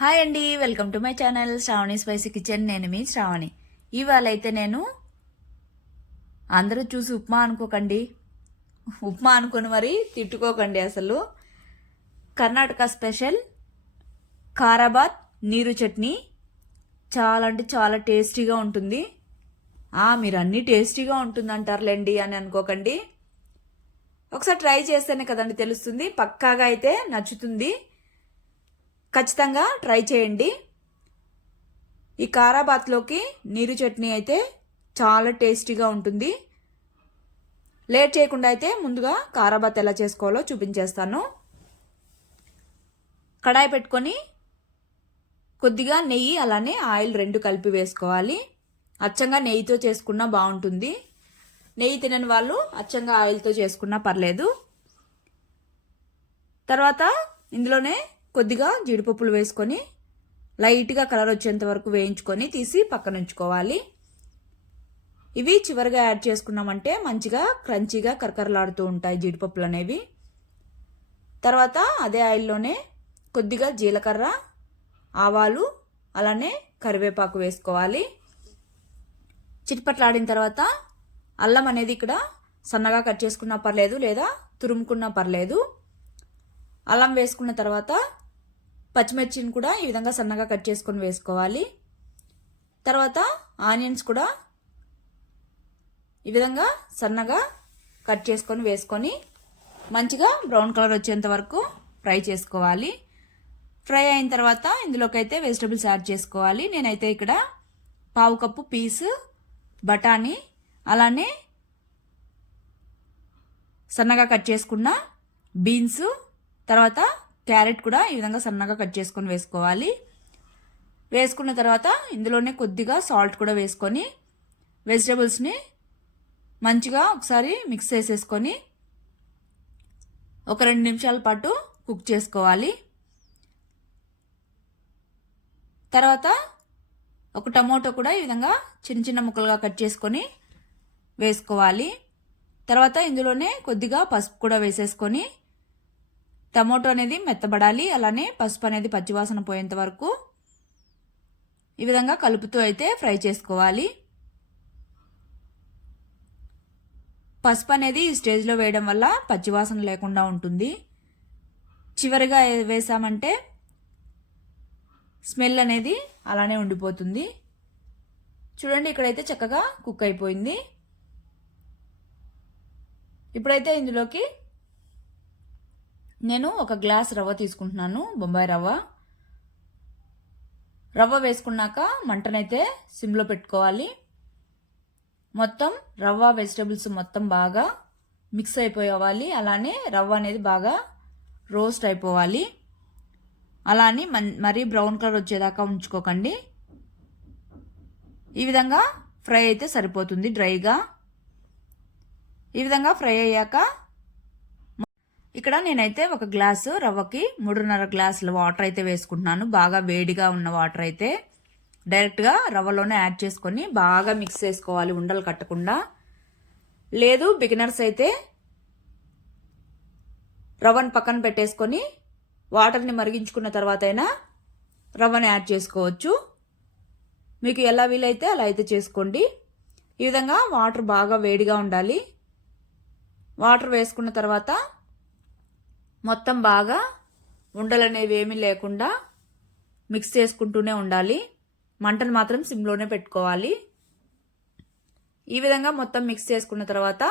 Hi అండి welcome to my channel Sravani spicy kitchen. నేను మీ శ్రావణి. ఇవాళ అయితే నేను అందరూ చూసి ఉప్మా అనుకోకండి. ఉప్మా అనుకుని మరి తిట్టుకోకండి అసలు. కర్ణాటక స్పెషల్ కారాబాద్ నీరు చట్నీ. చాలా అంటే చాలా టేస్టీగా ఉంటుంది. మీరు అన్నీ టేస్టీగా ఉంటుంది అంటారులేండి అని అనుకోకండి. ఒకసారి ట్రై చేస్తేనే కదండి తెలుస్తుంది. పక్కాగా అయితే నచ్చుతుంది. ఖచ్చితంగా ట్రై చేయండి. ఈ కారాబాత్లోకి నీరు చట్నీ అయితే చాలా టేస్టీగా ఉంటుంది. లేట్ చేయకుండా అయితే ముందుగా కారాబాత్ ఎలా చేసుకోవాలో చూపించేస్తాను. కడాయి పెట్టుకొని కొద్దిగా నెయ్యి అలానే ఆయిల్ రెండు కలిపి వేసుకోవాలి. అచ్చంగా నెయ్యితో చేసుకున్నా బాగుంటుంది. నెయ్యి తినని వాళ్ళు అచ్చంగా ఆయిల్తో చేసుకున్నా పర్లేదు. తర్వాత ఇందులోనే కొద్దిగా జీడిపప్పులు వేసుకొని లైట్గా కలర్ వచ్చేంత వరకు వేయించుకొని తీసి పక్కన ఉంచుకోవాలి ఇవి చివరిగా యాడ్ చేసుకున్నామంటే మంచిగా క్రంచీగా కరకరలాడుతూ ఉంటాయి జీడిపప్పులు అనేవి తర్వాత అదే ఆయిల్లోనే కొద్దిగా జీలకర్ర ఆవాలు అలానే కరివేపాకు వేసుకోవాలి. చిట్పట్లాడిన తర్వాత అల్లం అనేది ఇక్కడ సన్నగా కట్ చేసుకున్నా పర్లేదు లేదా తురుముకున్నా పర్లేదు. అల్లం వేసుకున్న తర్వాత పచ్చిమిర్చిని కూడా ఈ విధంగా సన్నగా కట్ చేసుకొని వేసుకోవాలి. తర్వాత ఆనియన్స్ కూడా ఈ విధంగా సన్నగా కట్ చేసుకొని వేసుకొని మంచిగా బ్రౌన్ కలర్ వచ్చేంత వరకు ఫ్రై చేసుకోవాలి. ఫ్రై అయిన తర్వాత ఇందులోకైతే వెజిటబుల్స్ యాడ్ చేసుకోవాలి. నేనైతే ఇక్కడ పావు కప్పు పీసు బఠానీ అలానే సన్నగా కట్ చేసుకున్న బీన్స్ తర్వాత క్యారెట్ కూడా ఈ విధంగా సన్నగా కట్ చేసుకొని వేసుకోవాలి. వేసుకున్న తర్వాత ఇందులోనే కొద్దిగా సాల్ట్ కూడా వేసుకొని వెజిటేబుల్స్ని మంచిగా ఒకసారి మిక్స్ చేసేసుకొని ఒక రెండు నిమిషాల పాటు కుక్ చేసుకోవాలి. తర్వాత ఒక టమోటో కూడా ఈ విధంగా చిన్న చిన్న ముక్కలుగా కట్ చేసుకొని వేసుకోవాలి. తర్వాత ఇందులోనే కొద్దిగా పసుపు కూడా వేసేసుకొని టమోటో అనేది మెత్తబడాలి అలానే పసుపు అనేది పచ్చివాసన పోయేంత వరకు ఈ విధంగా కలుపుతూ అయితే ఫ్రై చేసుకోవాలి. పసుపు అనేది ఈ స్టేజ్లో వేయడం వల్ల పచ్చివాసన లేకుండా ఉంటుంది. చివరిగా వేసామంటే స్మెల్ అనేది అలానే ఉండిపోతుంది. చూడండి ఇక్కడైతే చక్కగా కుక్ అయిపోయింది. ఇప్పుడైతే ఇందులోకి నేను ఒక గ్లాస్ రవ్వ తీసుకుంటున్నాను బొంబాయి రవ్వ. రవ్వ వేసుకున్నాక మంటనైతే సిమ్లో పెట్టుకోవాలి. మొత్తం రవ్వ వెజిటబుల్స్ మొత్తం బాగా మిక్స్ అయిపోవాలి. అలానే రవ్వ అనేది బాగా రోస్ట్ అయిపోవాలి. అలా అని మరీ బ్రౌన్ కలర్ వచ్చేదాకా ఉంచుకోకండి. ఈ విధంగా ఫ్రై అయితే సరిపోతుంది డ్రైగా. ఈ విధంగా ఫ్రై అయ్యాక ఇక్కడ నేనైతే ఒక గ్లాసు రవ్వకి మూడున్నర గ్లాసుల వాటర్ అయితే వేసుకుంటున్నాను. బాగా వేడిగా ఉన్న వాటర్ అయితే డైరెక్ట్గా రవ్వలోనే యాడ్ చేసుకొని బాగా మిక్స్ చేసుకోవాలి ఉండలు కట్టకుండా. లేదు బిగినర్స్ అయితే రవ్వను పక్కన పెట్టేసుకొని వాటర్ని మరిగించుకున్న తర్వాత అయినా రవ్వను యాడ్ చేసుకోవచ్చు. మీకు ఎలా వీలైతే అలా అయితే చేసుకోండి. ఈ విధంగా వాటర్ బాగా వేడిగా ఉండాలి. వాటర్ వేసుకున్న తర్వాత మొత్తం బాగా ఉండలనేవి ఏమీ లేకుండా మిక్స్ చేసుకుంటూనే ఉండాలి. మంటను మాత్రం సిమ్లోనే పెట్టుకోవాలి. ఈ విధంగా మొత్తం మిక్స్ చేసుకున్న తర్వాత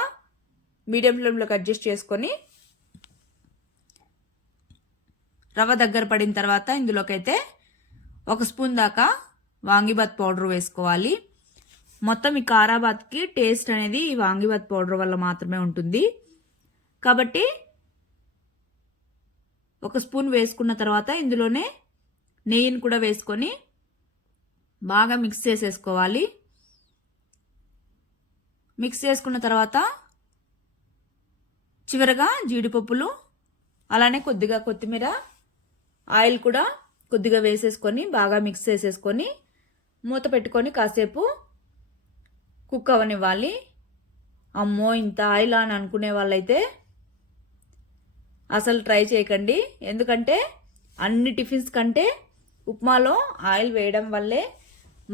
మీడియం ఫ్లేమ్లోకి అడ్జస్ట్ చేసుకొని రవ్వ దగ్గర పడిన తర్వాత ఇందులోకైతే ఒక స్పూన్ దాకా వాంగిబాత్ పౌడర్ వేసుకోవాలి. మొత్తం ఈ కారాబాత్కి టేస్ట్ అనేది ఈ వాంగిబాత్ పౌడర్ వల్ల మాత్రమే ఉంటుంది. కాబట్టి ఒక స్పూన్ వేసుకున్న తర్వాత ఇందులోనే నెయ్యిని కూడా వేసుకొని బాగా మిక్స్ చేసేసుకోవాలి. మిక్స్ చేసుకున్న తర్వాత చివరగా జీడిపప్పులు అలానే కొద్దిగా కొత్తిమీర ఆయిల్ కూడా కొద్దిగా వేసేసుకొని బాగా మిక్స్ చేసేసుకొని మూత పెట్టుకొని కాసేపు కుక్ అవనివ్వాలి అమ్మో ఇంత ఆయిల్ అని అనుకునే వాళ్ళైతే అసలు ట్రై చేయకండి. ఎందుకంటే అన్ని టిఫిన్స్ కంటే ఉప్మాలో ఆయిల్ వేయడం వల్లే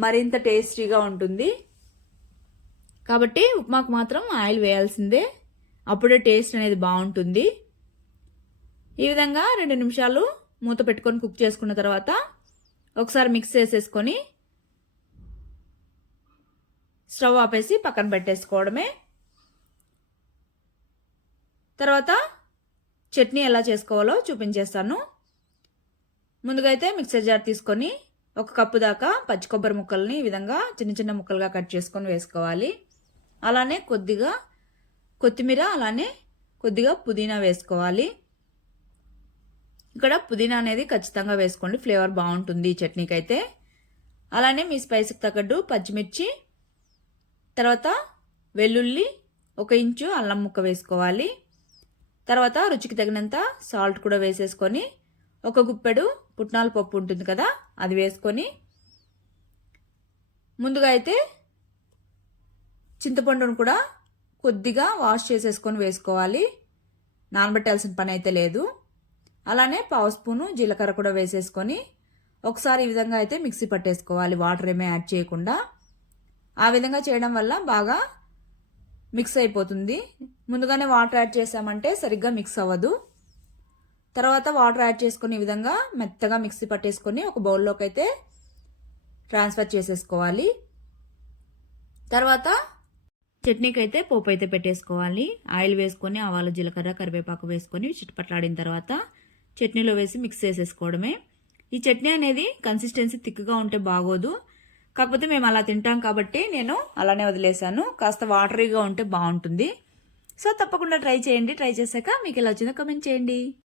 మరింత టేస్టీగా ఉంటుంది. కాబట్టి ఉప్మాకు మాత్రం ఆయిల్ వేయాల్సిందే. అప్పుడే టేస్ట్ అనేది బాగుంటుంది. ఈ విధంగా రెండు నిమిషాలు మూత పెట్టుకొని కుక్ చేసుకున్న తర్వాత ఒకసారి మిక్స్ చేసేసుకొని స్టవ్ ఆపేసి పక్కన పెట్టేసుకోవడమే. తర్వాత చట్నీ ఎలా చేసుకోవాలో చూపించేస్తాను. ముందుగా అయితే మిక్సర్ జార్ తీసుకొని ఒక కప్పు దాకా పచ్చి కొబ్బరి ముక్కల్ని ఈ విధంగా చిన్న చిన్న ముక్కలుగా కట్ చేసుకొని వేసుకోవాలి. అలానే కొద్దిగా కొత్తిమీర అలానే కొద్దిగా పుదీనా వేసుకోవాలి. ఇక్కడ పుదీనా అనేది ఖచ్చితంగా వేసుకోండి ఫ్లేవర్ బాగుంటుంది ఈ చట్నీకి అయితే అలానే మీ స్పైస్కి తగ్గట్టు పచ్చిమిర్చి తర్వాత వెల్లుల్లి ఒక ఇంచు అల్లం ముక్క వేసుకోవాలి. తర్వాత రుచికి తగినంత సాల్ట్ కూడా వేసేసుకొని ఒక గుప్పెడు పుట్నాల పప్పు ఉంటుంది కదా అది వేసుకొని ముందుగా అయితే చింతపండును కూడా కొద్దిగా వాష్ చేసేసుకొని వేసుకోవాలి. నానబెట్టాల్సిన పని అయితే లేదు. అలానే పావు స్పూను జీలకర్ర కూడా వేసేసుకొని ఒకసారి ఈ విధంగా అయితే మిక్సీ పట్టేసుకోవాలి వాటర్ ఏమీ యాడ్ చేయకుండా. ఆ విధంగా చేయడం వల్ల బాగా మిక్స్ అయిపోతుంది. ముందుగానే వాటర్ యాడ్ చేసామంటే సరిగ్గా మిక్స్ అవ్వదు. తర్వాత వాటర్ యాడ్ చేసుకునే విధంగా మెత్తగా మిక్సీ పట్టేసుకొని ఒక బౌల్లోకి అయితే ట్రాన్స్ఫర్ చేసేసుకోవాలి. తర్వాత చట్నీకి అయితే పోపు అయితే పెట్టేసుకోవాలి. ఆయిల్ వేసుకొని ఆవాలు జీలకర్ర కరివేపాకు వేసుకొని చిట్పట్లాడిన తర్వాత చట్నీలో వేసి మిక్స్ చేసేసుకోవడమే. ఈ చట్నీ అనేది కన్సిస్టెన్సీ థిక్గా ఉంటే బాగోదు. కాకపోతే మేము అలా తింటాం కాబట్టి నేను అలానే వదిలేసాను కాస్త వాటరీగా ఉంటే బాగుంటుంది. సో తప్పకుండా ట్రై చేయండి. ట్రై చేశాక మీకు ఎలా వచ్చిందో కమెంట్ చేయండి.